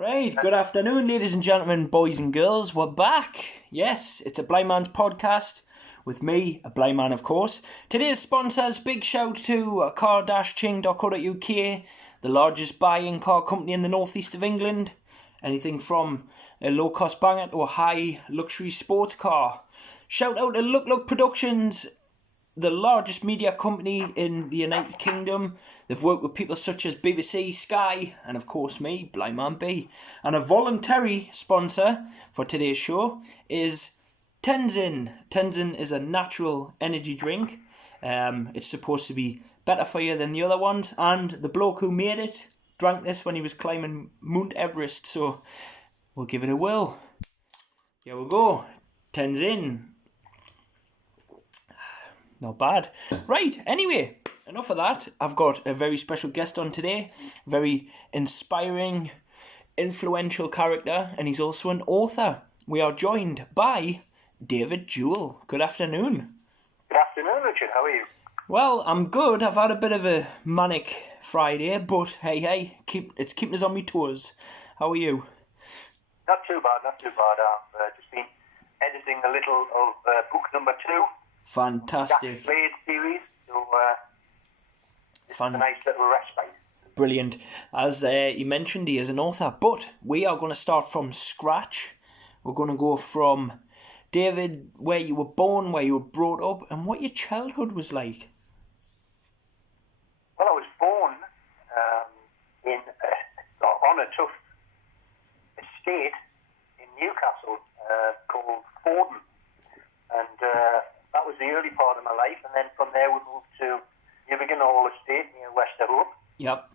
Right, good afternoon, ladies and gentlemen, boys and girls. We're back. Yes, it's a Blind Man's podcast with me, a blind man, of course. Today's sponsors, big shout to car-ching.co.uk, the largest buying car company in the northeast of England. Anything from a low-cost banger to a high luxury sports car. Shout out to Luk Luk Productions, the largest media company in the United Kingdom. They've worked with people such as BBC, Sky, and of course me, Blind Man B. And a voluntary sponsor for today's show is Tenzin. Tenzin is a natural energy drink. It's supposed to be better for you than the other ones. And the bloke who made it drank this when he was climbing Mount Everest. So we'll give it a whirl. Here we go. Tenzin. Not bad. Right, anyway, enough of that. I've got a very special guest on today. Very inspiring, influential character, and he's also an author. We are joined by David Jewell. Good afternoon. Good afternoon, Richard. How are you? Well, I'm good. I've had a bit of a manic Friday, but hey, it's keeping us on my toes. How are you? Not too bad. I've just been editing a little of book number 2. Fantastic. Blade series, so it's a nice little respite. Brilliant. As you mentioned, he is an author, but we are going to start from scratch. We're going to go from David, where you were born, where you were brought up, and what your childhood was like. Well, I was born on a tough estate in Newcastle called Forden, and that was the early part of my life, and then from there we moved to Newbiggin Hall Estate near Wester Hope. Yep.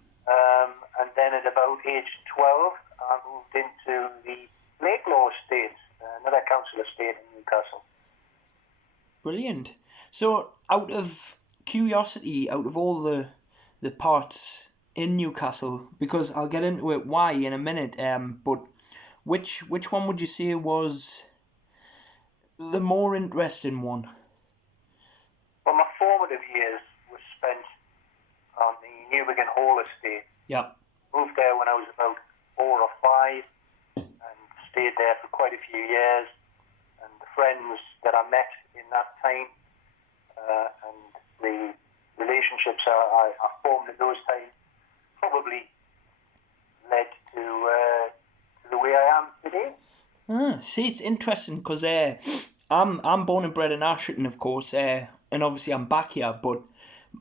And then at about age 12, I moved into the Laidlaw Estate, another council estate in Newcastle. Brilliant. So, out of curiosity, out of all the parts in Newcastle, because I'll get into it why in a minute, but which one would you say was the more interesting one? Well, my formative years were spent on the Newbiggin Hall Estate. Yep. Moved there when I was about 4 or 5 and stayed there for quite a few years. And the friends that I met in that time and the relationships I formed in those times probably led to the way I am today. See, it's interesting because I'm born and bred in Asherton, of course, and obviously I'm back here. But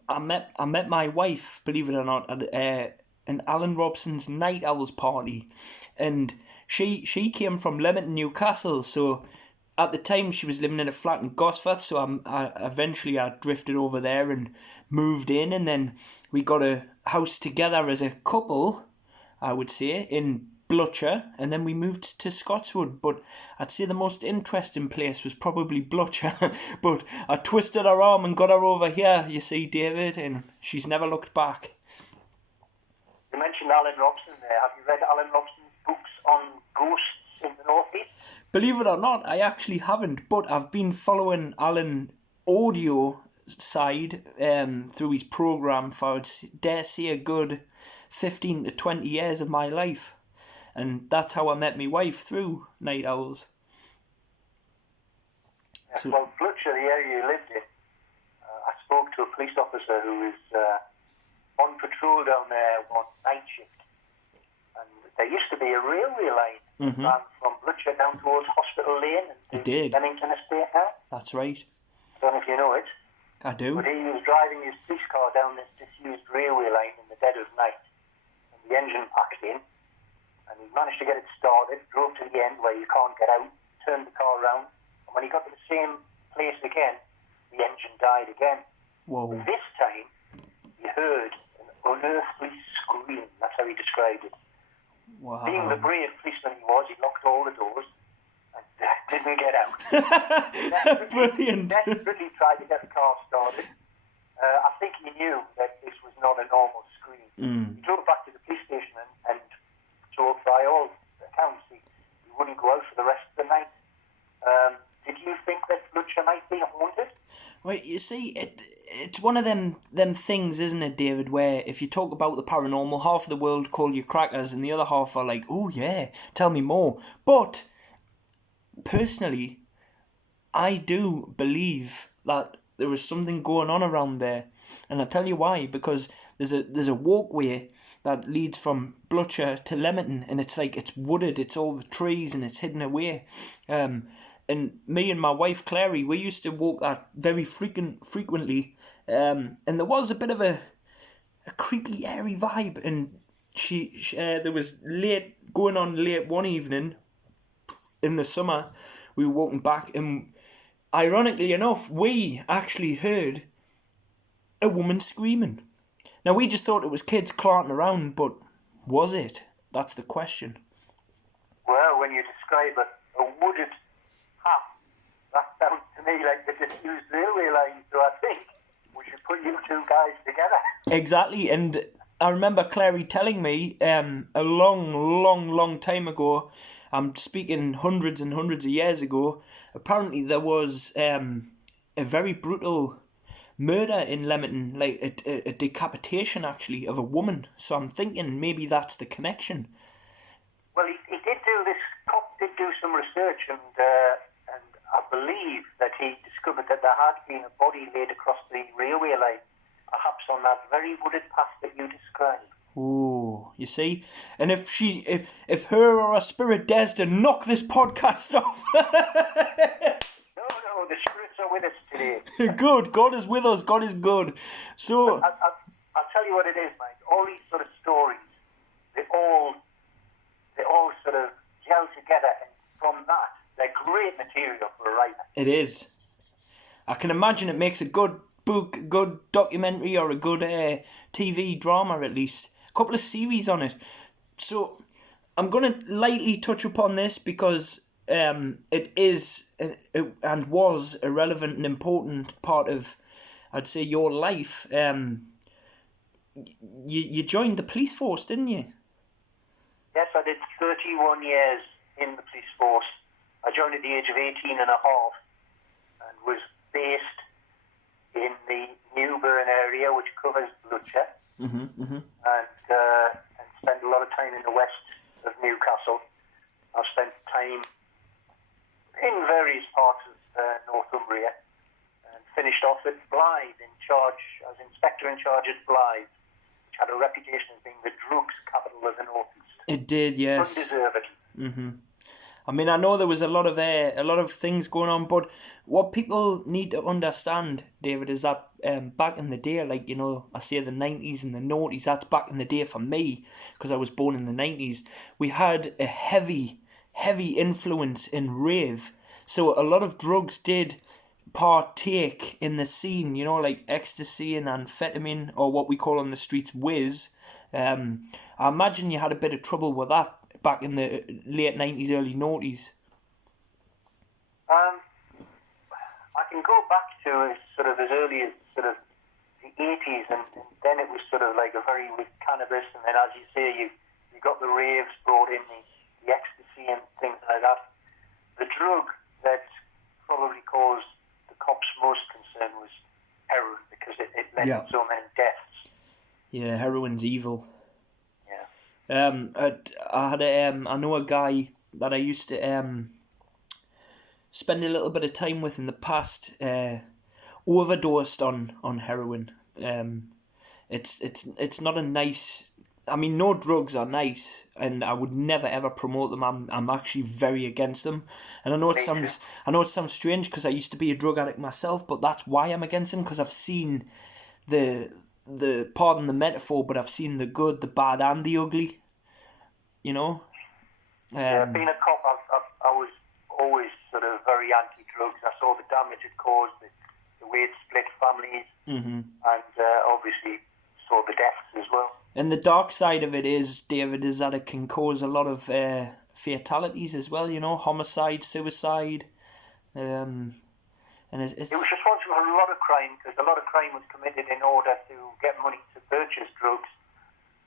I met my wife, believe it or not, at an Alan Robson's Night Owls party, and she came from Leamington, Newcastle. So at the time she was living in a flat in Gosforth. So I eventually drifted over there and moved in, and then we got a house together as a couple, I would say, in Blutcher, and then we moved to Scotswood. But I'd say the most interesting place was probably Blutcher. But I twisted her arm and got her over here, you see, David, and she's never looked back. You mentioned Alan Robson there. Have you read Alan Robson's books on ghosts in the northeast? Believe it or not, I actually haven't, but I've been following Alan audio side through his programme for, I dare say, a good 15 to 20 years of my life. And that's how I met my wife, through Night Owls. Yes, well, Blutcher, the area you lived in, I spoke to a police officer who was on patrol down there one night shift. And there used to be a railway line that ran from Blutcher down towards Hospital Lane and to Bennington Estate now. That's right. I don't know if you know it. I do. But he was driving his police car down this disused railway line in the dead of night. And the engine packed in. And he managed to get it started, drove to the end where you can't get out, turned the car around, and when he got to the same place again, the engine died again. Whoa. But this time, he heard an unearthly scream. That's how he described it. Wow. Being the brave policeman he was, he locked all the doors and didn't get out. Brilliant. Desperately tried to get the car started. I think he knew that this was not a normal scream. He drove back to the police station and so by all accounts, he wouldn't go out for the rest of the night. Did you think that Blutcher might be haunted? Well, you see, it's one of them things, isn't it, David, where if you talk about the paranormal, half of the world call you crackers and the other half are like, oh yeah, tell me more. But personally, I do believe that there was something going on around there. And I'll tell you why, because there's a walkway that leads from Blutcher to Leamington, and it's like, it's wooded, it's all the trees and it's hidden away. And me and my wife Clary, we used to walk that very frequently, and there was a bit of a creepy, airy vibe. And there was going on late one evening in the summer. We were walking back, and ironically enough, we actually heard a woman screaming. Now, we just thought it was kids clarting around, but was it? That's the question. Well, when you describe a wooded path, that sounds to me like the disused railway line, so I think we should put you two guys together. Exactly, and I remember Clary telling me a long time ago, I'm speaking hundreds and hundreds of years ago, apparently there was a very brutal murder in Leamington, like a decapitation actually of a woman. So I'm thinking maybe that's the connection. Well, he did do this. Cop did do some research, and I believe that he discovered that there had been a body laid across the railway line, perhaps on that very wooded path that you described. Oh, you see, and if her or a spirit dares to knock this podcast off. No, the spirits are with us today. Good, God is with us. God is good. So I'll tell you what it is, Mike. All these sort of stories, they all sort of gel together, and from that, they're great material for a writer. it is. I can imagine it makes a good book, good documentary, or a good TV drama at least. A couple of series on it. So I'm going to lightly touch upon this because it is and was a relevant and important part of, I'd say, your life. You joined the police force, didn't you? Yes, I did 31 years in the police force. I joined at the age of 18 and a half and was based in the Newburn area, which covers Blutcher, and spent a lot of time in the west of Newcastle. I've spent time in various parts of Northumbria, and finished off at Blythe as inspector in charge at Blythe, which had a reputation as being the drugs capital of the Northeast. It did, yes. Undeservedly. I mean, I know there was a lot of things going on, but what people need to understand, David, is that back in the day, like, you know, I say the 90s and the noughties, that's back in the day for me, because I was born in the 90s, we had a heavy influence in rave. So a lot of drugs did partake in the scene, you know, like ecstasy and amphetamine, or what we call on the streets whiz. I imagine you had a bit of trouble with that back in the late 90s, early noughties. I can go back to sort of as early as sort of the 80s, and then it was sort of like a very with cannabis, and then, as you say, you got the raves brought in, the ecstasy and things like that. The drug that probably caused the cops most concern was heroin, because it led to so many deaths. Yeah, heroin's evil. Yeah. I know a guy that I used to spend a little bit of time with in the past, overdosed on heroin. It's not a nice. I mean, no drugs are nice, and I would never ever promote them. I'm actually very against them, and I know it sounds strange because I used to be a drug addict myself, but that's why I'm against them, because I've seen the pardon the metaphor, but I've seen the good, the bad, and the ugly. You know. Being a cop, I was always sort of very anti-drugs. I saw the damage it caused, the way it split families, and obviously saw the deaths as well. And the dark side of it is, David, is that it can cause a lot of fatalities as well, you know, homicide, suicide. And it was responsible for a lot of crime, because a lot of crime was committed in order to get money to purchase drugs.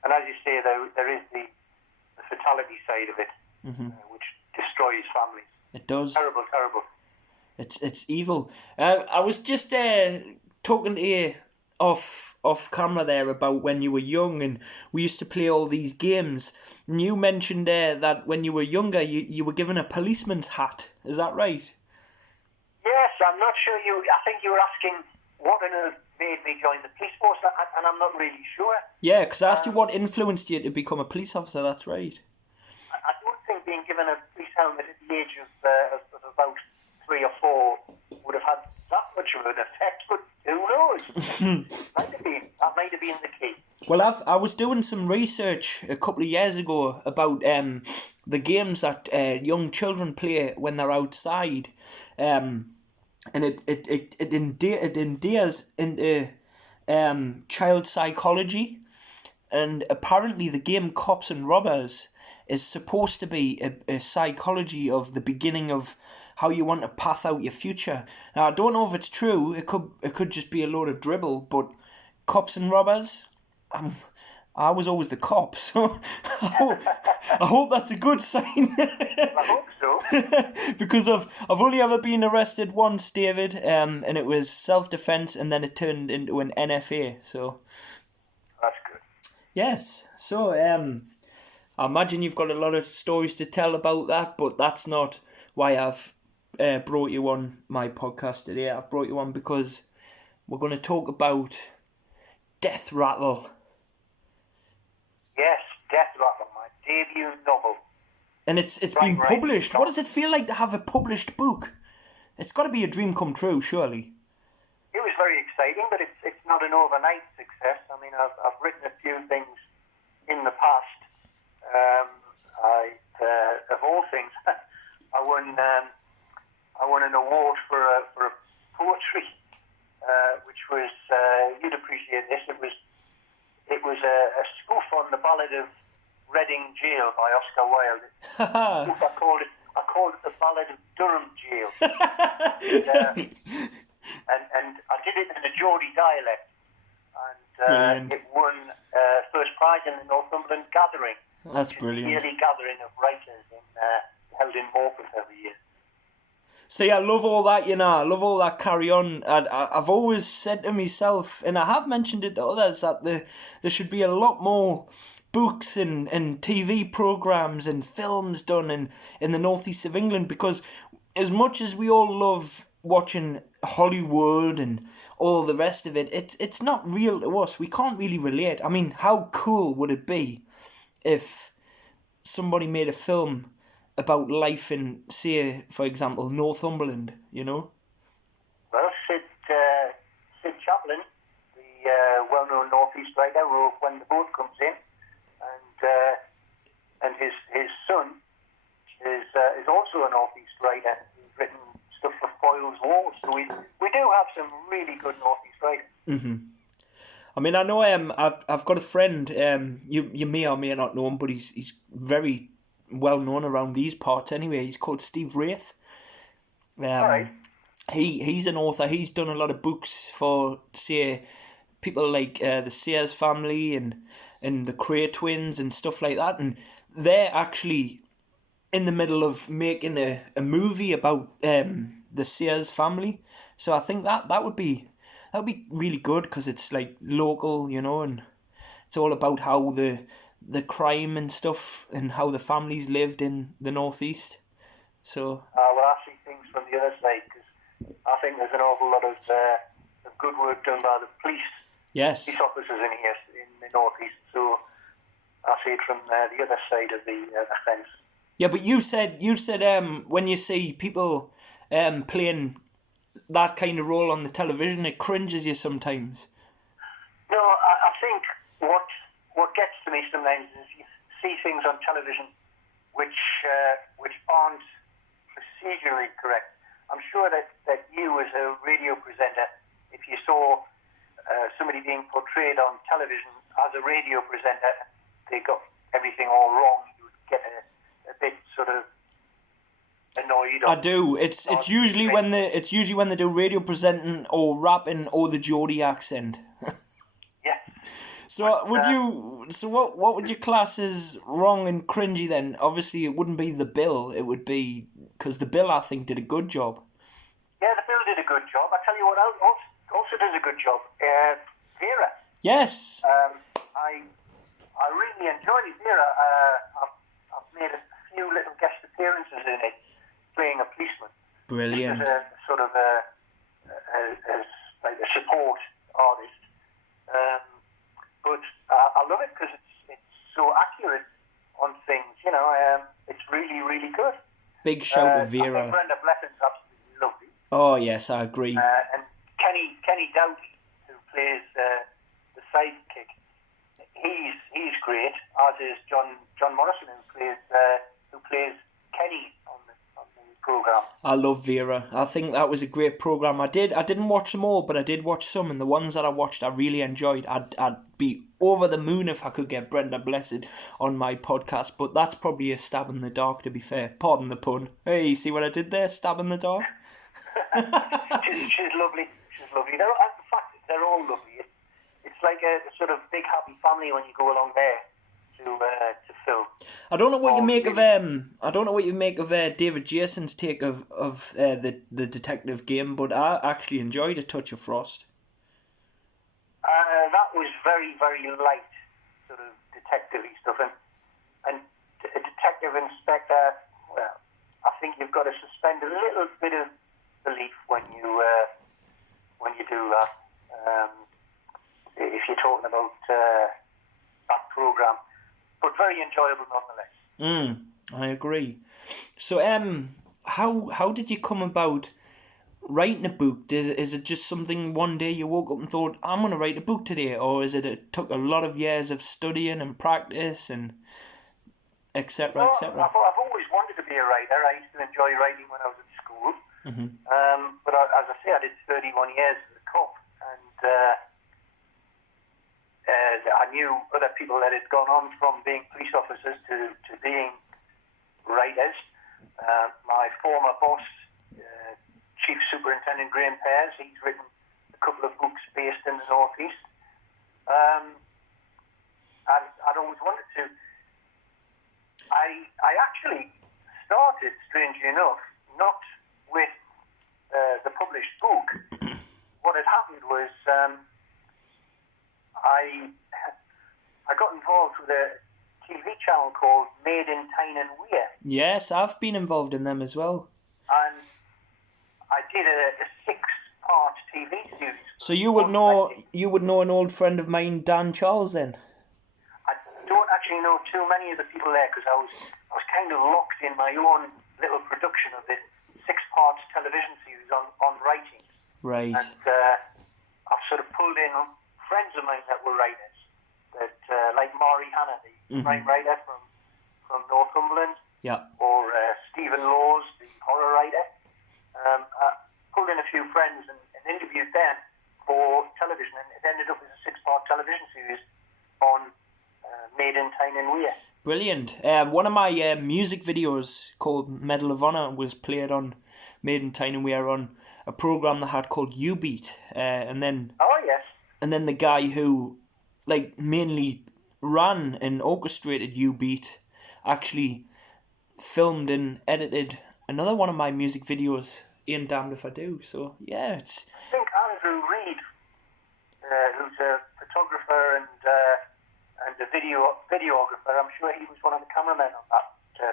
And as you say, there is the fatality side of it, which destroys families. It does. Terrible. It's evil. I was just talking to you off camera there about when you were young, and we used to play all these games. And you mentioned there that when you were younger, you were given a policeman's hat. Is that right? Yes, I'm not sure I think you were asking what on earth made me join the police force, and I'm not really sure. Yeah, because I asked you what influenced you to become a police officer. That's right. I don't think being given a police helmet at the age of about 3 or 4 would have had that much of an effect, but who knows? That might have been the key. Well, I was doing some research a couple of years ago about the games that young children play when they're outside, and it endears into child psychology, and apparently the game Cops and Robbers is supposed to be a psychology of the beginning of how you want to path out your future. Now, I don't know if it's true. It could just be a load of dribble, but Cops and Robbers, I was always the cop, so I hope that's a good sign. I hope so. Because I've only ever been arrested once, David, and it was self-defense, and then it turned into an NFA. So that's good. Yes, so I imagine you've got a lot of stories to tell about that, but that's not why I've brought you on my podcast today. I've brought you on because we're going to talk about Death Rattle. Yes, Death Rattle, my debut novel. And it's been published. What does it feel like to have a published book? It's got to be a dream come true, surely. It was very exciting, but it's not an overnight success. I mean, I've written a few things in the past. Of all things, I won an award for a poetry, which was you'd appreciate this. It was a spoof on the Ballad of Reading Jail by Oscar Wilde. I called it the Ballad of Durham Jail, and I did it in a Geordie dialect, and it won first prize in the Northumberland Gathering. That's brilliant. Yearly gathering of writers held in Morpeth every year. See, I love all that, I love all that carry on. I've always said to myself, and I have mentioned it to others, that there should be a lot more books and TV programmes and films done in the northeast of England, because as much as we all love watching Hollywood and all the rest of it, it's not real to us. We can't really relate. I mean, how cool would it be if somebody made a film about life in, say, for example, Northumberland, Well, Sid Chaplin, the well-known northeast writer, wrote When the Boat Comes In, and his son is also a northeast writer. He's written stuff for Foyle's Wars, so we do have some really good northeast writers. Mm-hmm. I mean, I know I've got a friend, you may or may not know him, but he's very well known around these parts anyway. He's called Steve Wraith. Right. He's an author. He's done a lot of books for, say, people like the Sears family and the Cray twins and stuff like that. And they're actually in the middle of making a movie about the Sears family. So I think that would be really good, because it's like local, and it's all about how the crime and stuff and how the families lived in the northeast. So well, I see things from the other side, because I think there's an awful lot of good work done by the police. Yes. Police officers in here in the northeast. So I see it from the other side of the fence. Yeah, but you said when you see people playing that kind of role on the television, it cringes you sometimes. No, I think what gets to me sometimes is you see things on television which aren't procedurally correct. I'm sure that you, as a radio presenter, if you saw somebody being portrayed on television as a radio presenter, they got everything all wrong, you would get a bit sort of annoyed. I do. It's usually when they do radio presenting or rapping or the Geordie accent. Yeah. So what would you class as wrong and cringy then? Obviously, it wouldn't be the Bill. It would be, because the Bill, I think, did a good job. Yeah, the Bill did a good job. I tell you what else also also does a good job. Vera. Yes. I really enjoyed Vera. I've made a few little guest appearances in it, playing a policeman. Brilliant. Just as a sort of as like a support artist. But I love it because it's so accurate on things. You know, it's really, really good. Big shout to I think Vera. Brenda Blessing's absolutely lovely. Oh yes, I agree. And Kenny Doughty, who plays the sidekick, he's great. As is John Morrison, who plays Kenny on the program. I love Vera. I think that was a great program. I didn't watch them all, but I did watch some, and the ones that I watched, I really enjoyed. I'd be over the moon if I could get Brenda Blessed on my podcast. But that's probably a stab in the dark, to be fair. Pardon the pun. Hey, see what I did there? Stab in the dark. she's lovely. She's lovely. In fact, they're all lovely. It's like a sort of big happy family when you go along there to film. I don't know what you make of David Jason's take of the detective game, but I actually enjoyed A Touch of Frost. That was very, very light sort of detective-y stuff, and a detective inspector. Well, I think you've got to suspend a little bit of belief when you do that. If you're talking about that program, but very enjoyable nonetheless. I agree. So, how did you come about writing a book? Is it just something one day you woke up and thought, I'm going to write a book today, or is it took a lot of years of studying and practice and etc. Well, etc. I've always wanted to be a writer. I used to enjoy writing when I was at school. Mm-hmm. But as I say, I did 31 years as a cop, and I knew other people that had gone on from being police officers to being writers. My former boss, Chief Superintendent Graham Pears, he's written a couple of books based in the North East. I'd always wanted to. I actually started, strangely enough, not with the published book. What had happened was I got involved with a TV channel called Made in Tyne and Weir. Yes, I've been involved in them as well. And I did a 6-part TV series. So you would know an old friend of mine, Dan Charles, then? I don't actually know too many of the people there because I was kind of locked in my own little production of this 6-part television series on writing. Right. And I've sort of pulled in friends of mine that were writers, that like Maury Hannah, the crime writer from Northumberland, or Stephen Laws, the horror writer. I pulled in a few friends and interviewed them for television, and it ended up as a 6-part television series on Made in Tyne and Weir. Brilliant. One of my music videos called Medal of Honor was played on Made in Tyne and Weir on a program they had called U-Beat, and then the guy who mainly ran and orchestrated U-Beat actually filmed and edited another one of my music videos, Ain't Damned If I Do. So yeah, it's. I think Andrew Reid, who's a photographer and a videographer, I'm sure he was one of the cameramen on that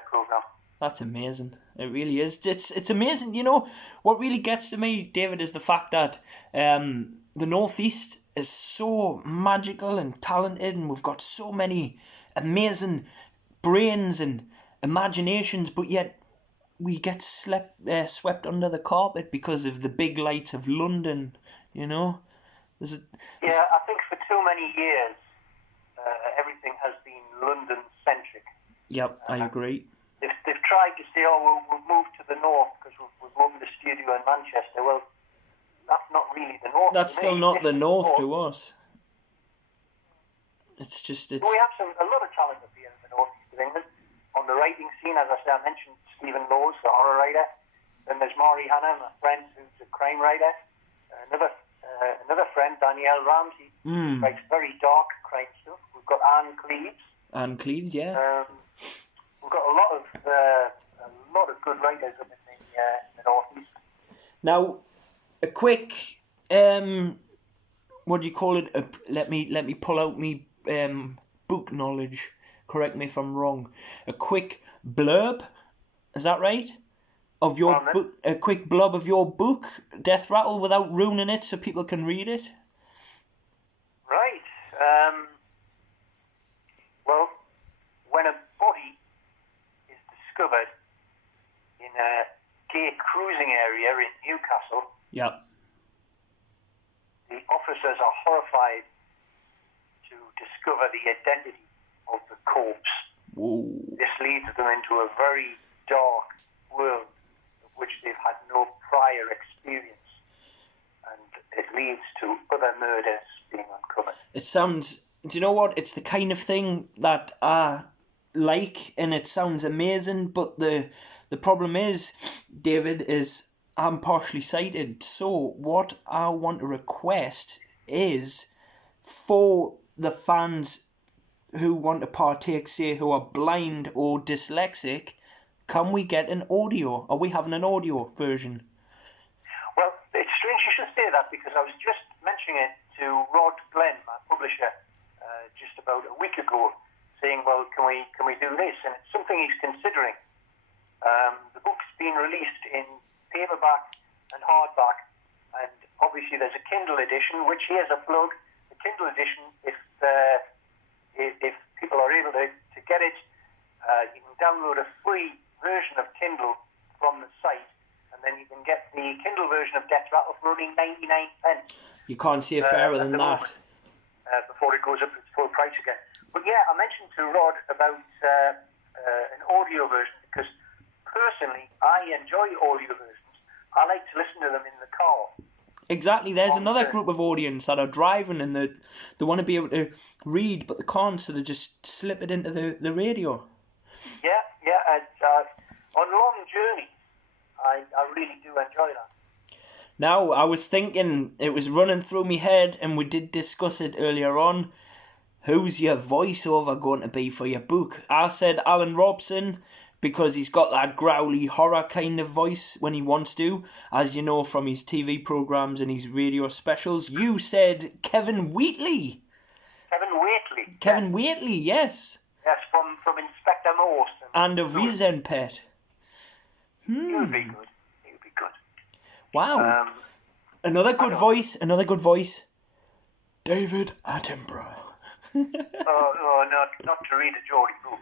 program. That's amazing. It really is. It's amazing. You know what really gets to me, David, is the fact that the Northeast is so magical and talented, and we've got so many amazing brains and imaginations, but yet we get swept under the carpet because of the big lights of London. You know, I think for too many years everything has been London centric. Yep, I agree. They've tried to say, we'll move to the north because we've opened a studio in Manchester. Well, that's not really the north. That's still not the north to us. We have a lot of talent up here in the north east of England. On the writing scene, as I said, I mentioned Stephen Laws, the horror writer. Then there's Maury Hannah, my friend, who's a crime writer. Another friend, Danielle Ramsey, writes very dark crime stuff. We've got Anne Cleves. Anne Cleves, yeah. We've got a lot of good writers up in the northeast. Now, a quick what do you call it? Let me pull out me book knowledge. Correct me if I'm wrong. A quick blurb, is that right? Of your book, a quick blurb of your book, Death Rattle, without ruining it, so people can read it. Right. Well, when a body is discovered in a gay cruising area in Newcastle, Yeah. the officers are horrified to discover the identity of the corpse. Whoa. This leads them into a very dark world of which they've had no prior experience, and it leads to other murders being uncovered. It sounds... Do you know what? It's the kind of thing that I like, and it sounds amazing, but the problem is, David, is I'm partially sighted, so what I want to request is for the fans who want to partake, say, who are blind or dyslexic, can we get an audio? Are we having an audio version? Well, it's strange you should say that, because I was just mentioning it to Rod Glenn, my publisher, just about a week ago, saying, well, can we do this? And it's something he's considering. The book's been released in paperback and hardback, and obviously there's a Kindle edition, which here's a plug. The Kindle edition, if people are able to get it, you can download a free version of Kindle from the site, and then you can get the Kindle version of Death Rattle for only 99p. You can't see it fairer than that. Moment, before it goes up to its full price again. But yeah, I mentioned to Rod about an audio version, because personally I enjoy audio versions. I like to listen to them in the car. Exactly, there's another group of audience that are driving and they want to be able to read, but they can't, so they just slip it into the radio. Yeah, on long journeys, I really do enjoy that. Now, I was thinking, it was running through my head, and we did discuss it earlier on, who's your voiceover going to be for your book? I said Alan Robson, because he's got that growly horror kind of voice when he wants to, as you know from his TV programmes and his radio specials. You said Kevin Wheatley. Kevin Wheatley, yes. Yes, from Inspector Morse. And a Wiesenpet. He would be good. Wow. Another good voice. David Attenborough. Oh, not to read a Geordie book.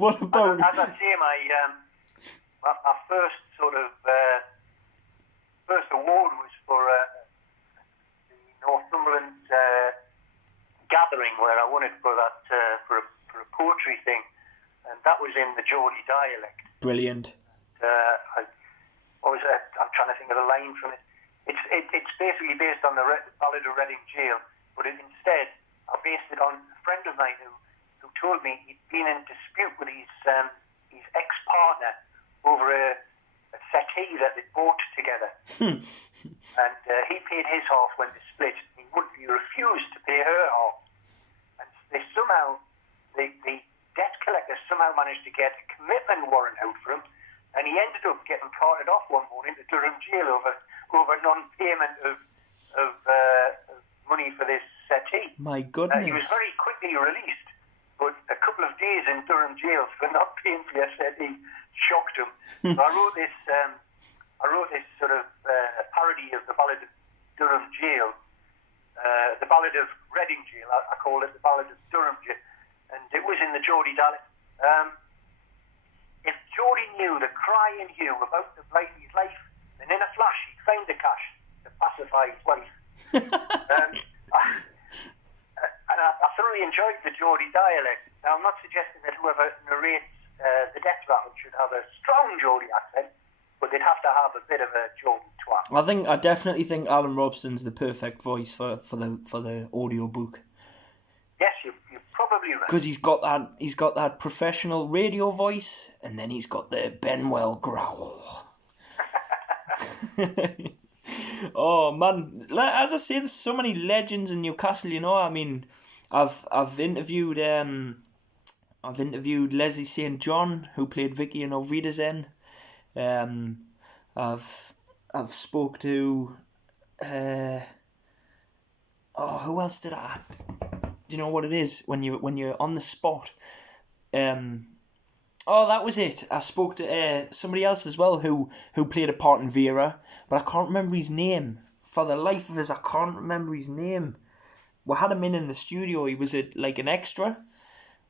What about... As I say, my first first award was for the Northumberland gathering, where I won it for that for a poetry thing, and that was in the Geordie dialect. Brilliant. I'm trying to think of a line from it. It's basically based on the Ballad of Reading Jail, but instead I based it on a friend of mine who told me he'd been in dispute with his ex-partner over a settee that they bought together. And he paid his half when they split. He refused to pay her half. And the debt collector somehow managed to get a commitment warrant out for him, and he ended up getting carted off one morning to Durham Jail over non-payment of money for this settee. My goodness. He was very quickly released, but a couple of days in Durham Jail for not paying for your settee shocked him. So I wrote this sort of parody of the Ballad of Durham Jail, the Ballad of Reading Jail. I call it the Ballad of Durham Jail, and it was in the Geordie dialect. If Geordie knew the crying hue about the blighty's life, then in a flash he'd find the cash to pacify his wife. And I thoroughly enjoyed the Geordie dialect. Now, I'm not suggesting that whoever narrates the Death Rattle should have a strong Geordie accent, but they'd have to have a bit of a Geordie twang. I definitely think Alan Robson's the perfect voice for the audio book. Yes, you're probably right. Because he's got that professional radio voice, and then he's got the Benwell growl. Oh man, as I say, there's so many legends in Newcastle. You know, I mean, I've interviewed Leslie St. John, who played Vicky in Auf Wiedersehen. I've I've spoke to, who else did I? Do you know what it is when you're on the spot? That was it. I spoke to somebody else as well who played a part in Vera, but I can't remember his name. For the life of us, I can't remember his name. We had him in the studio. He was like an extra.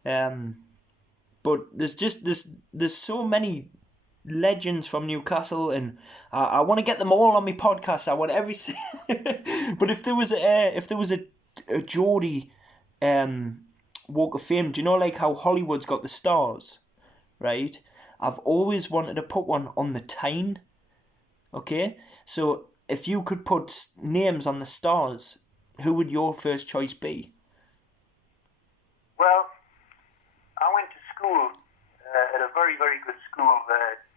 But there's so many legends from Newcastle, and I want to get them all on my podcast. I want every. But if there was a Geordie Walk of Fame, do you know like how Hollywood's got the stars, right? I've always wanted to put one on the Tyne. Okay, so if you could put names on the stars, who would your first choice be? Well, I went to school at a very, very good school,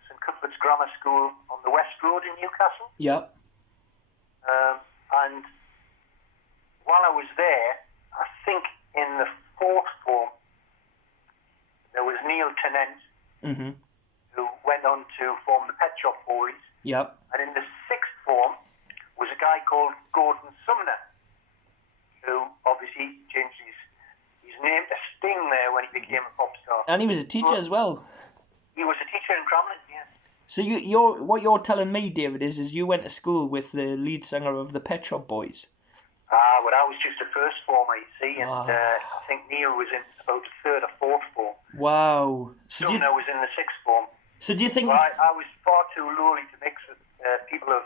St Cuthbert's Grammar School on the West Road in Newcastle. Yep. And while I was there, I think in the fourth form, there was Neil Tennant, who went on to form the Pet Shop Boys. Yep. And in the sixth form was a guy called Gordon Sumner, who obviously changed his name to Sting there when he became a pop star. And he was a teacher as well. He was a teacher in Crumlin, yes. So what you're telling me, David, is you went to school with the lead singer of the Pet Shop Boys. Well, I was just a first former, you see, and I think Neil was in about third or fourth form. Wow. Sumner was in the sixth form. So do you think... Well, I was far too lowly to mix with people of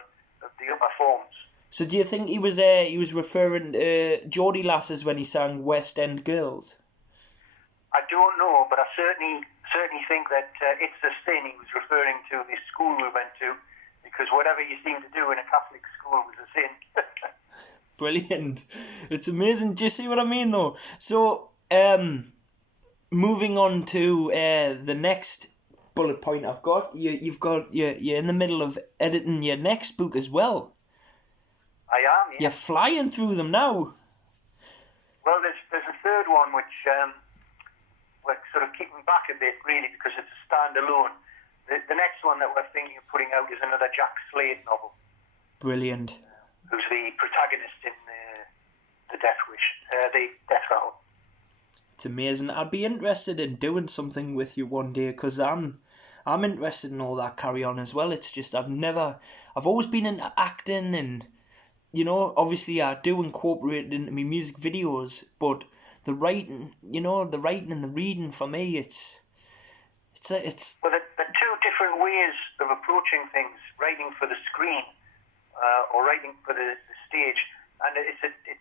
the upper forms. So do you think he was referring to Geordie lasses when he sang West End Girls? I don't know, but I certainly think that It's a Sin he was referring to the school we went to, because whatever you seem to do in a Catholic school was a sin. Brilliant. It's amazing. Do you see what I mean, though? So, moving on to the next bullet point I've got, you're in the middle of editing your next book as well. I am, yeah. You're flying through them now. Well, there's a third one which we're sort of keeping back a bit, really, because it's a standalone. The next one that we're thinking of putting out is another Jack Slade novel. Brilliant. Who's the protagonist in the Death Rattle. It's amazing. I'd be interested in doing something with you one day, because I'm interested in all that carry on as well. It's just I've always been into acting, and obviously I do incorporate it into my music videos, but the writing and the reading for me, it's. Well, there are two different ways of approaching things: writing for the screen or writing for the stage, and it's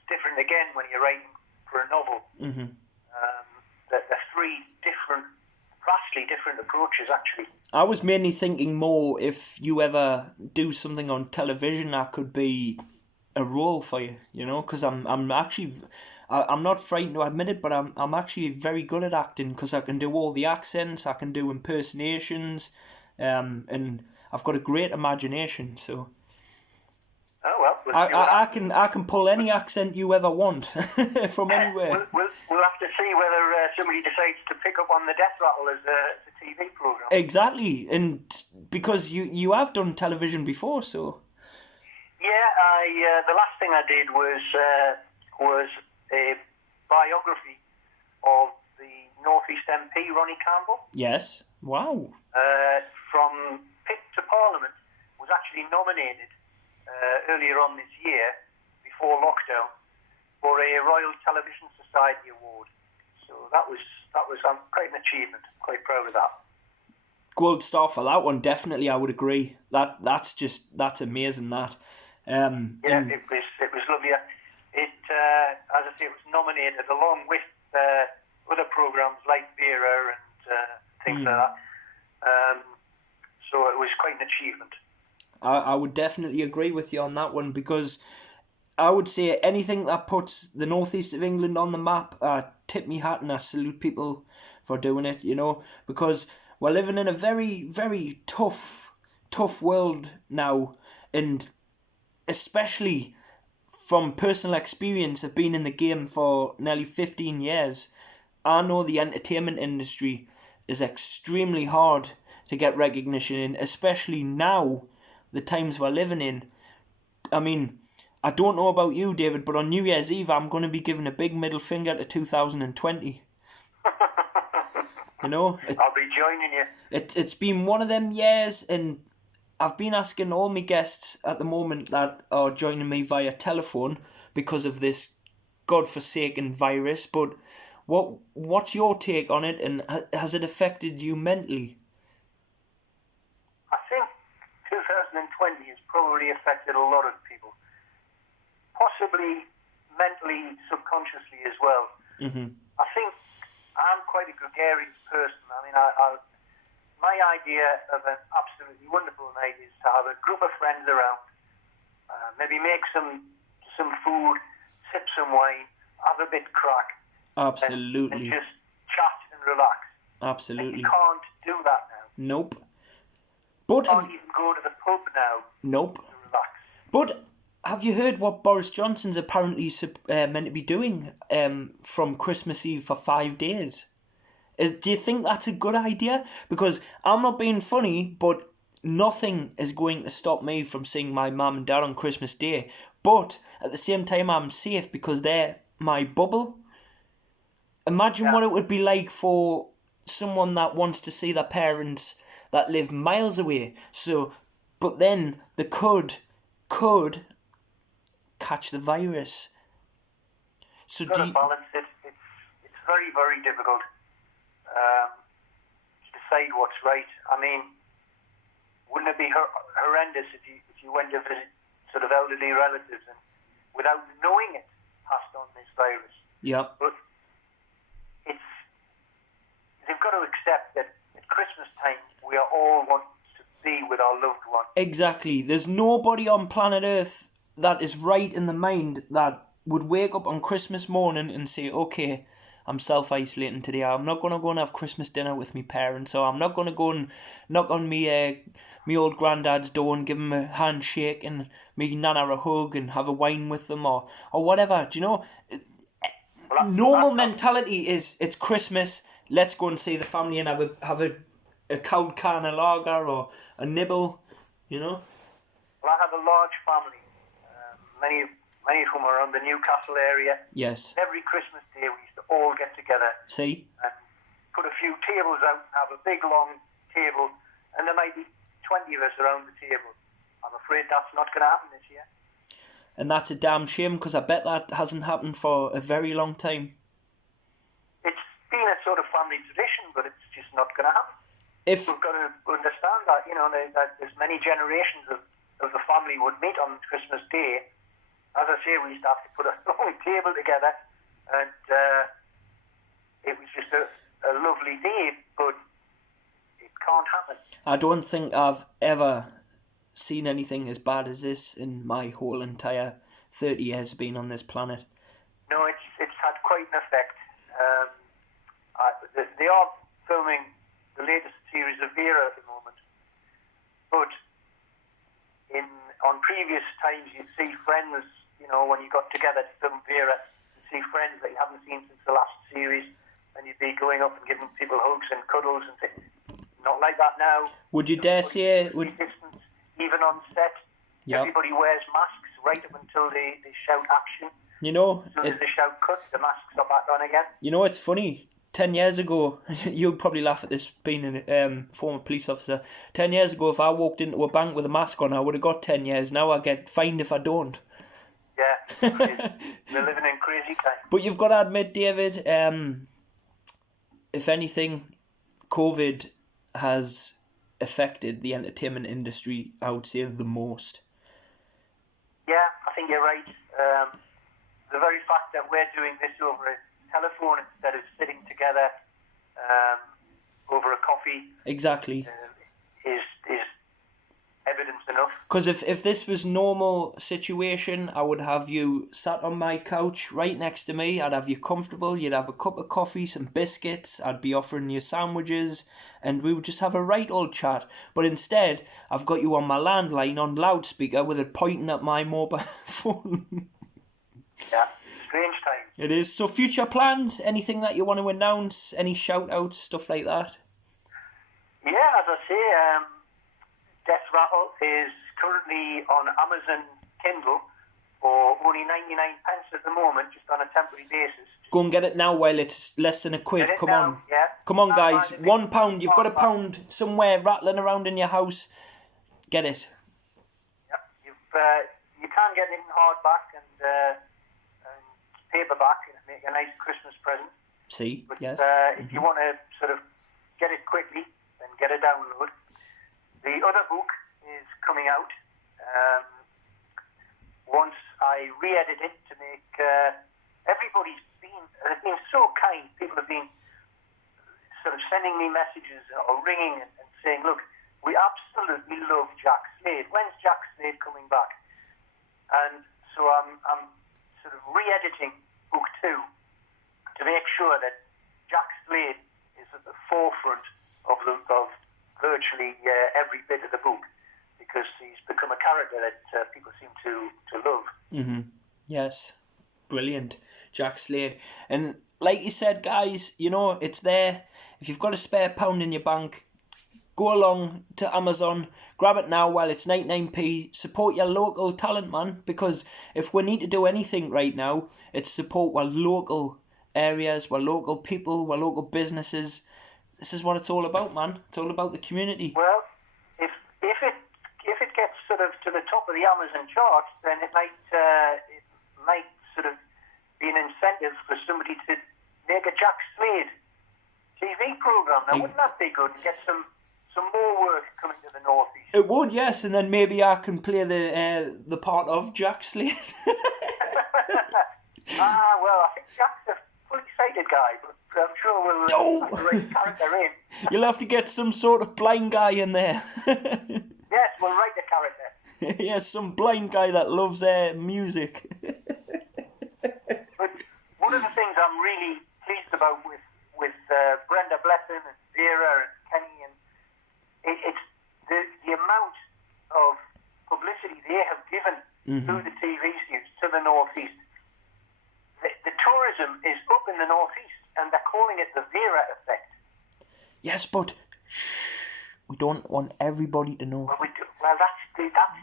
different again when you're writing for a novel. Mm-hmm. They're three vastly different approaches, actually. I was mainly thinking more if you ever do something on television, that could be a role for you, because I'm not frightened to admit it, but I'm actually very good at acting, because I can do all the accents, I can do impersonations, and I've got a great imagination, so... Oh, well, I can pull any accent you ever want from anywhere. We'll have to see whether somebody decides to pick up on the Death Rattle as a TV program. Exactly, and because you have done television before, so. Yeah, the last thing I did was a biography of the North East MP Ronnie Campbell. Yes. Wow. From Pit to Parliament, was actually nominated earlier on this year, before lockdown, for a Royal Television Society Award. So that was quite an achievement. Quite proud of that. Gold star for that one, definitely. I would agree. That's amazing. That. It was lovely. It as I say, it was nominated along with other programs like Vera and things like that. So it was quite an achievement. I would definitely agree with you on that one, because I would say anything that puts the northeast of England on the map, I tip me hat and I salute people for doing it, because we're living in a very, very tough world now, and especially from personal experience of being in the game for nearly 15 years, I know the entertainment industry is extremely hard to get recognition in, especially now the times we're living in. I mean, I don't know about you, David, but on New Year's Eve, I'm going to be giving a big middle finger to 2020. You know? I'll be joining you. It's been one of them years, and I've been asking all my guests at the moment that are joining me via telephone because of this godforsaken virus, but what's your take on it, and has it affected you mentally? I think 2020 has probably affected a lot of people, possibly mentally, subconsciously as well. Mm-hmm. I think I'm quite a gregarious person. I mean, my idea of an absolutely wonderful night is to have a group of friends around, maybe make some food, sip some wine, have a bit crack. Absolutely. And just chat and relax. Absolutely. And you can't do that now. Nope. But you can't even go to the pub now. Nope. To relax. But have you heard what Boris Johnson's apparently meant to be doing from Christmas Eve for 5 days? Do you think that's a good idea? Because I'm not being funny, but nothing is going to stop me from seeing my mum and dad on Christmas Day. But at the same time, I'm safe because they're my bubble. Imagine what it would be like for someone that wants to see their parents that live miles away. So, but then they could catch the virus. So do you balance it? It's very, very difficult to decide what's right. I mean, wouldn't it be horrendous if you went to visit sort of elderly relatives and without knowing it passed on this virus? Yeah. But they've got to accept that at Christmas time we are all wanting to be with our loved one. Exactly. There's nobody on planet Earth that is right in the mind that would wake up on Christmas morning and say, okay, I'm self-isolating today. I'm not going to go and have Christmas dinner with my parents, or I'm not going to go and knock on me old granddad's door and give him a handshake and me nana a hug and have a wine with them or whatever. Do you know? Normal mentality is it's Christmas. Let's go and see the family and have a cold can of lager or a nibble, you know? Well, I have a large family, many of whom are on the Newcastle area. Yes. Every Christmas Day we used to all get together. See? And put a few tables out and have a big long table, and there might be 20 of us around the table. I'm afraid that's not going to happen this year. And that's a damn shame, because I bet that hasn't happened for a very long time. Been a sort of family tradition, but it's just not going to happen. We've got to understand that, you know, that there's many generations of the family would meet on Christmas Day. As I say, we used to have to put a long table together, and it was just a lovely day, but it can't happen. I don't think I've ever seen anything as bad as this in my whole entire 30 years being on this planet. No, it's had quite an effect. They are filming the latest series of Vera at the moment, but on previous times you'd see friends, you know, when you got together to film Vera, you'd see friends that you haven't seen since the last series, and you'd be going up and giving people hugs and cuddles and things. Not like that now. Would you dare say... Distance, even on set, everybody wears masks right up until they shout action. You know... As soon as they shout cut, the masks are back on again. You know, it's funny. 10 years ago, you'll probably laugh at this being a former police officer. 10 years ago, if I walked into a bank with a mask on, I would have got 10 years. Now I get fined if I don't. Yeah, we're living in crazy times. But you've got to admit, David, if anything, COVID has affected the entertainment industry, I would say, the most. Yeah, I think you're right. The very fact that we're doing this over a telephone instead of sitting together over a coffee. Exactly. Is evidence enough. Because if this was normal situation, I would have you sat on my couch right next to me. I'd have you comfortable. You'd have a cup of coffee, some biscuits. I'd be offering you sandwiches, and we would just have a right old chat. But instead, I've got you on my landline on loudspeaker with it pointing at my mobile phone. Yeah. Strange time. It is. So future plans, anything that you want to announce, any shout outs, stuff like that? Yeah, as I say, Death Rattle is currently on Amazon Kindle for only 99 pence at the moment, just on a temporary basis. Go and get it now while it's less than a quid. Get it Come now, on. yeah. Come on, Can't guys. find it. £1. You've got a pound somewhere rattling around in your house. Get it. Yeah. You can get it in hardback and paperback and make a nice Christmas present. See? But Yes. if you want to sort of get it quickly, then get a download. The other book is coming out. Once I re-edit it to make... everybody's has been so kind. People have been sort of sending me messages or ringing and saying, look, we absolutely love Jack Slade. When's Jack Slade coming back? And so I'm sort of re-editing book 2 to make sure that Jack Slade is at the forefront of virtually every bit of the book, because he's become a character that people seem to love. Mm-hmm. Yes. Brilliant. Jack Slade. And like you said, guys, you know, it's there. If you've got a spare pound in your bank, go along to Amazon, grab it now while it's 99p. Support your local talent, man, because if we need to do anything right now, it's support our local areas, our local people, our local businesses. This is what it's all about, man. It's all about the community. Well, if it gets sort of to the top of the Amazon charts, then it might sort of be an incentive for somebody to make a Jack Slade TV program. Now, wouldn't that be good? Get some more work coming to the northeast. It would, yes, and then maybe I can play the part of Jack Slade. Well, I think Jack's a fully sighted guy, but I'm sure we'll have the right character in. You'll have to get some sort of blind guy in there. Yes, we'll write the character. Yes, some blind guy that loves music. But one of the things I'm really pleased about with Brenda Blesson and Vera and Kenny, and it's the amount of publicity they have given through the TV series to the northeast. The tourism is up in the northeast, and they're calling it the Vera effect. Yes, but we don't want everybody to know. Well, that's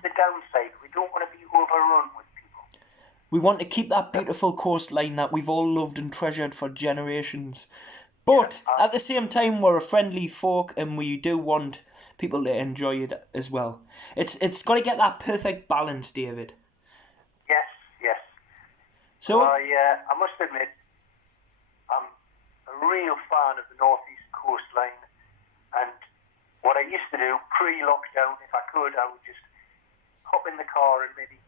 the downside. We don't want to be overrun with people. We want to keep that beautiful coastline that we've all loved and treasured for generations. But at the same time, we're a friendly folk, and we do want people to enjoy it as well. It's got to get that perfect balance, David. Yes. So I must admit, I'm a real fan of the northeast coastline, and what I used to do pre-lockdown, if I could, I would just hop in the car and maybe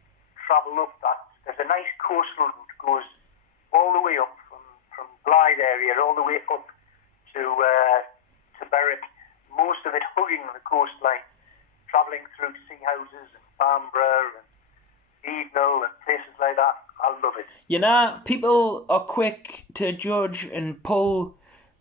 travel up that. There's a nice coastal route that goes all the way up from Blythe area, all the way up to Berwick, most of it hugging the coastline, travelling through sea houses and Bamborough and Edenall and places like that. I love it. You know, people are quick to judge and pull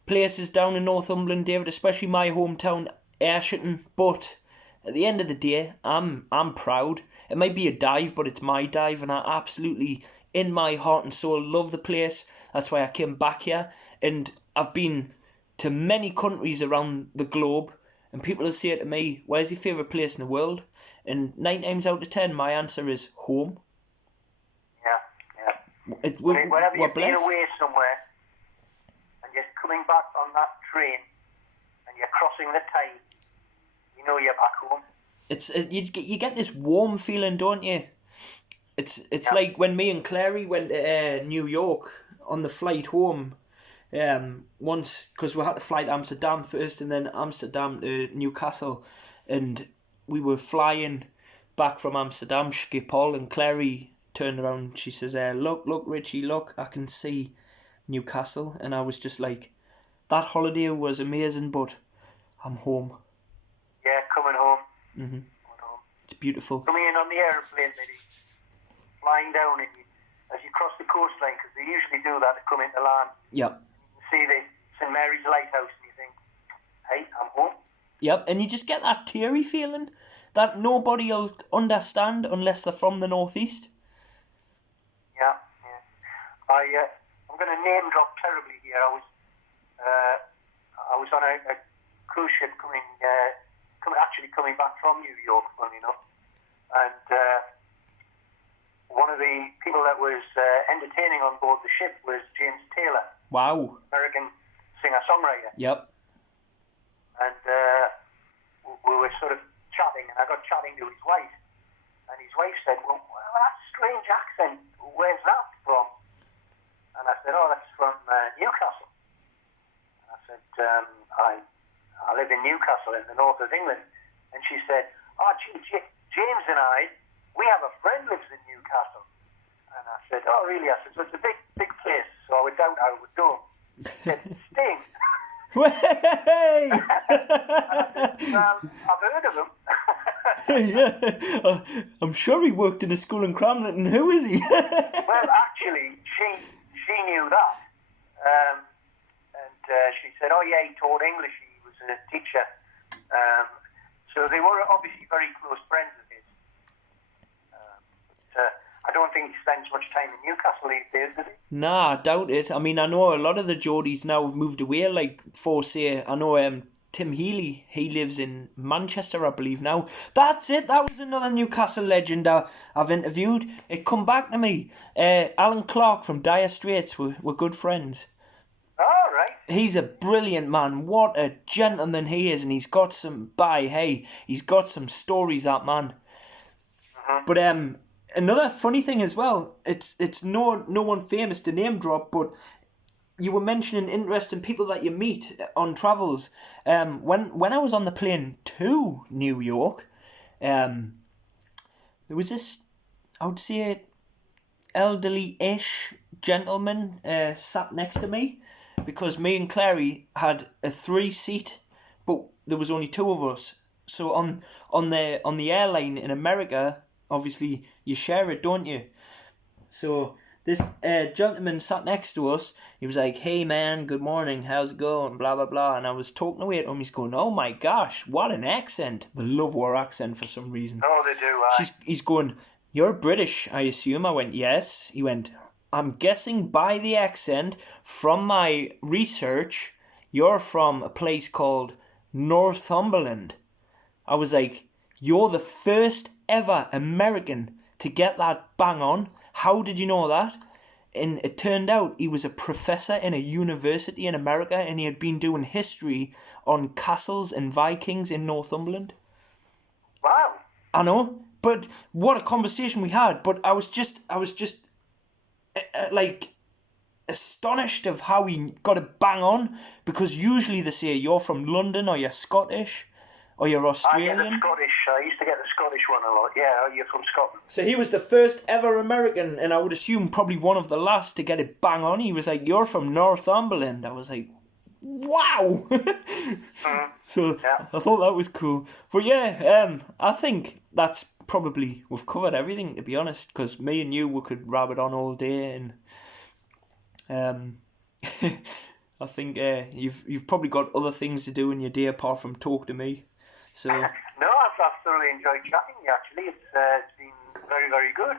places down in Northumberland, David, especially my hometown, Ayrshire. But at the end of the day, I'm proud. It might be a dive, but it's my dive, and I absolutely, in my heart and soul, love the place. That's why I came back here, and I've been to many countries around the globe, and people will say to me, "Where's your favourite place in the world?" And 9 times out of 10, my answer is home. Yeah. Whenever you've been away somewhere, and you're coming back on that train, and you're crossing the Tyne, you know you're back home. You get this warm feeling, don't you? It's like when me and Clary went to New York on the flight home. Once, because we had to fly to Amsterdam first, and then Amsterdam to Newcastle, and we were flying back from Amsterdam, Schiphol, and Clary turned around. She says, "Look, Richie, look! I can see Newcastle," and I was just like, "That holiday was amazing, but I'm home." Yeah, coming home. Mm-hmm. It's beautiful. Coming in on the aeroplane, maybe flying down as you cross the coastline, because they usually do that to come into land. Yep. You see the St Mary's Lighthouse, and you think, "Hey, I'm home." Yep, and you just get that teary feeling that nobody will understand unless they're from the northeast. Yeah. I'm going to name drop terribly here. I was on a cruise ship coming back from New York, funny enough, and one of the people that was entertaining on board the ship was James Taylor. Wow. American singer-songwriter. Yep. And we were sort of chatting, and I got chatting to his wife, and his wife said, well, that's a strange accent. Where's that from? And I said, oh, that's from Newcastle. And I said, I live in Newcastle in the north of England. And she said, oh, gee, James and I, we have a friend lives in Newcastle. And I said, oh, really? I said, so it's a big place, so I would doubt I would go. She said, Sting. Hey! I've heard of him. Yeah, I'm sure he worked in a school in Cramlington. Who is he? Well, actually, she knew that. And she said, oh, yeah, he taught English. He was a teacher. So they were obviously very close friends of his. But I don't think he spends much time in Newcastle these days, does he? Nah, I doubt it. I mean, I know a lot of the Geordies now have moved away, like, for, say, I know Tim Healy, he lives in Manchester, I believe, now. That's it, that was another Newcastle legend I've interviewed. It come back to me. Alan Clark from Dire Straits, we're good friends. Oh, right. He's a brilliant man. What a gentleman he is, and he's got some, he's got some stories, that man. Mm-hmm. But, another funny thing as well, it's no one famous to name drop, but you were mentioning interesting people that you meet on travels. When I was on the plane to New York, there was this, I would say, elderly-ish gentleman sat next to me, because me and Clary had a 3-seat, but there was only 2 of us. So on the airline in America, obviously you share it, don't you? So this gentleman sat next to us. He was like, hey man, good morning, how's it going, blah blah blah. And I was talking away to him. He's going, oh my gosh, what an accent. They love our accent for some reason. Oh, they do. He's going, you're British, I assume. I went, yes. He went, I'm guessing by the accent, from my research, you're from a place called Northumberland. I was like, you're the first ever American to get that bang on. How did you know that? And it turned out he was a professor in a university in America, and he had been doing history on castles and Vikings in Northumberland. Wow. I know, but what a conversation we had. But I was just like astonished of how he got it bang on, because usually they say you're from London or you're Scottish or you're Australian. I get the Scottish. I used to get the Scottish one a lot. Yeah, you're from Scotland. So he was the first ever American, and I would assume probably one of the last to get it bang on. He was like, you're from Northumberland. I was like, wow. So yeah. I thought that was cool. But yeah, I think that's probably, we've covered everything, to be honest, because me and you, we could rabbit on all day, and I think you've probably got other things to do in your day apart from talk to me. So no, I've thoroughly enjoyed chatting to you, actually. It's been very, very good.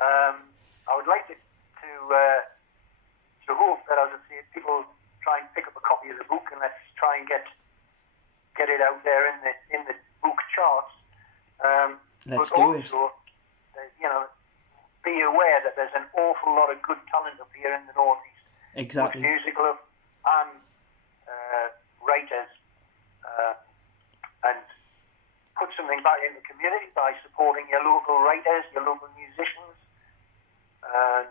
I would like to hope that, as I say, people try and pick up a copy of the book, and let's try and get it out there in the book charts. Let's but do also, be aware that there's an awful lot of good talent up here in the Northeast. Exactly. Both musical and writers, and put something back in the community by supporting your local writers, your local musicians, and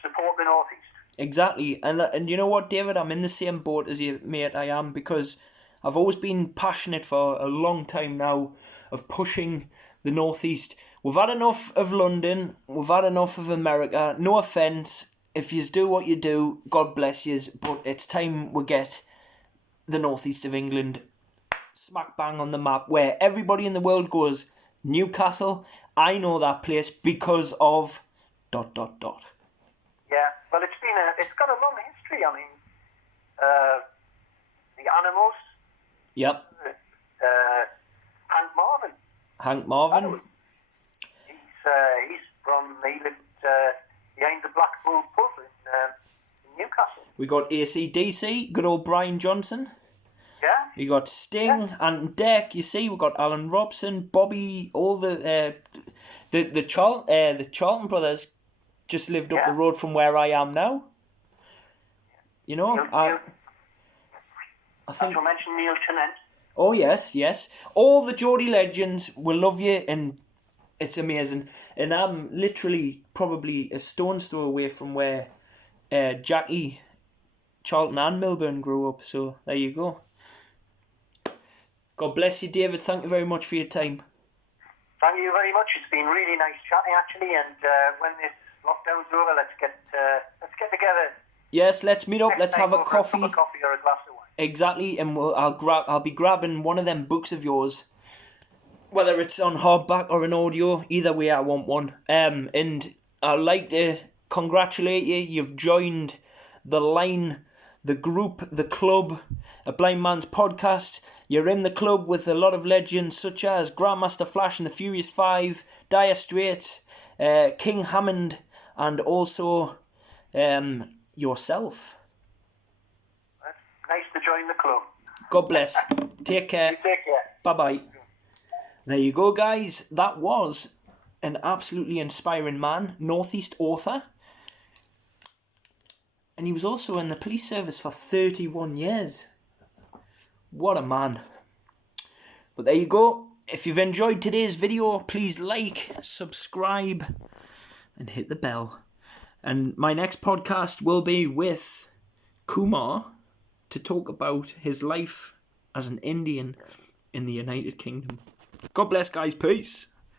support the Northeast. Exactly, and you know what, David, I'm in the same boat as you, mate. I am, because I've always been passionate for a long time now of pushing the Northeast. We've had enough of London, we've had enough of America. No offence, if you do what you do, God bless you, but it's time we get the Northeast of England smack bang on the map, where everybody in the world goes, Newcastle, I know that place because of ... Yeah, well, it's got a long history. I mean, the Animals. Yep. Hank Marvin. Hank Marvin. He's from, he lived behind the Black Bull pub in Newcastle. We got AC/DC, good old Brian Johnson. Yeah, We got Sting, and Deck. You see, we got Alan Robson, Bobby, all the Charlton brothers just lived up the road from where I am now. You know, I think. You mentioned Neil Tennant. Oh yes. All the Geordie legends will love you, and it's amazing. And I'm literally probably a stone's throw away from where Jackie, Charlton and Milburn grew up. So there you go. God bless you, David. Thank you very much for your time. Thank you very much. It's been really nice chatting, actually. And when this lockdown's over, let's get together. Yes, let's meet up. Let's have a coffee. A cup of coffee or a glass of wine. Exactly, and I'll be grabbing one of them books of yours, whether it's on hardback or an audio. Either way, I want one. And I'd like to congratulate you. You've joined the line, the group, the club, A Blind Man's Podcast. You're in the club with a lot of legends such as Grandmaster Flash and the Furious Five, Dire Straits, King Hammond, and also yourself. Nice to join the club. God bless. Take care. You take care. Bye-bye. There you go, guys. That was an absolutely inspiring man, Northeast author. And he was also in the police service for 31 years. What a man. But there you go. If you've enjoyed today's video, please like, subscribe, and hit the bell. And my next podcast will be with Kumar to talk about his life as an Indian in the United Kingdom. God bless, guys. Peace.